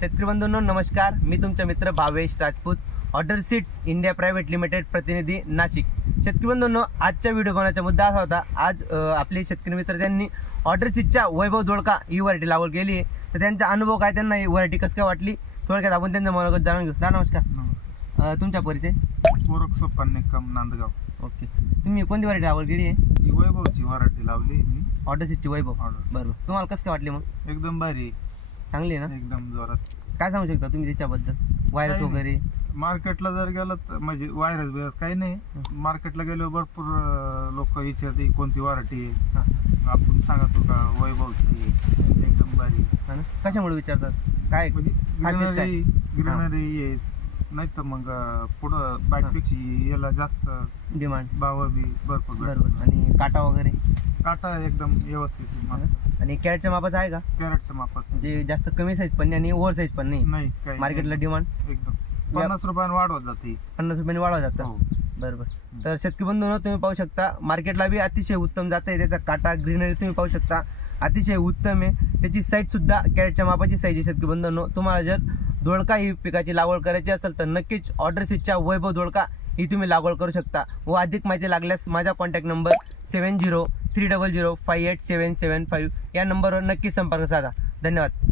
शेतकरी बंधूंनो नमस्कार. मी तुमचा मित्र Bhavesh Rajput. Order seeds India private limited प्रतिनिधी नाशिक. शेतकरी बंधूंनो आजच्या व्हिडिओ बनवण्याचा मुद्दा असा होता आज आपले शेतकरी मित्र त्यांनी ऑर्डर सीटच्या वैभव दोळका ही व्हरायटी लागवड केली आहे. तर त्यांचा अनुभव काय त्यांना ही व्हरायटी कसं काय वाटली? थोडक्यात आपण त्यांच्या मनोगत जाणून घेऊ. दा नमस्कार. तुमचा परिचय? निकम नांदगाव. ओके. तुम्ही कोणती व्हरायटी लागवड केली आहे? ही वैभवची वराठी लावली मी. ऑर्डर सीटची वैभव. बरोबर. तुम्हाला कसं काय वाटली मग? एकदम भारी. चांगली आहे ना? एकदम जोरात. काय सांगू शकता तुम्ही त्याच्याबद्दल? व्हायरस काही. वगैरे? मार्केटला जर गेलं तर म्हणजे व्हायरस बिरस काही नाही. मार्केटला गेलो भरपूर लोक विचारते कोणती वराठी आहे. आपण सांगतो का वैभवची आहे. एकदम भारी. आहे. हा ना? कशामुळे विचारतात? काय म्हणजे खासियत काय? ग्रीनरी ग्रीनरी आहे. नाही तर मग पुढं बाकीपेक्षा याला जास्त डिमांड. भाव बी भरपूर बरोबर. भेटतो. आणि काटा वगैरे? काटा एकदम व्यवस्थित आहे, मस्त. ना? आणि कॅरेटच्या मापाचं आहे का? कॅरेटचं मापाचं. म्हणजे जास्त कमी साईज पण नाही आणि ओव्हर साईज पण नाही. नाही काही मार्केटला डिमांड एकदम. पन्नास रुपयाने वाढवत जाते पन्नास रुपयाने वाढवा जातं? हो. बरोबर. तर शेतकरी बंधूंनो तुम्ही पाहू शकता मार्केटला बी अतिशय उत्तम जात आहे. त्याचा काटा ग्रीनरी तुम्ही पाहू शकता. अतिशय उत्तम आहे. त्याची साईज सुद्धा कॅरेटच्या मापाची साईज आहे शेतकरी बंधूंनो. तुम्हाला जर दोडका ही पिकाची लागवड करायची असेल तर नक्कीच ऑर्डर सीटच्या वैभव दोडका ही तुम्ही लागवड करू शकता. व अधिक माहिती लागल्यास माझा contact number seven zero three double zero five eight seven seven five या नंबरवर नक्कीच संपर्क साधा. धन्यवाद.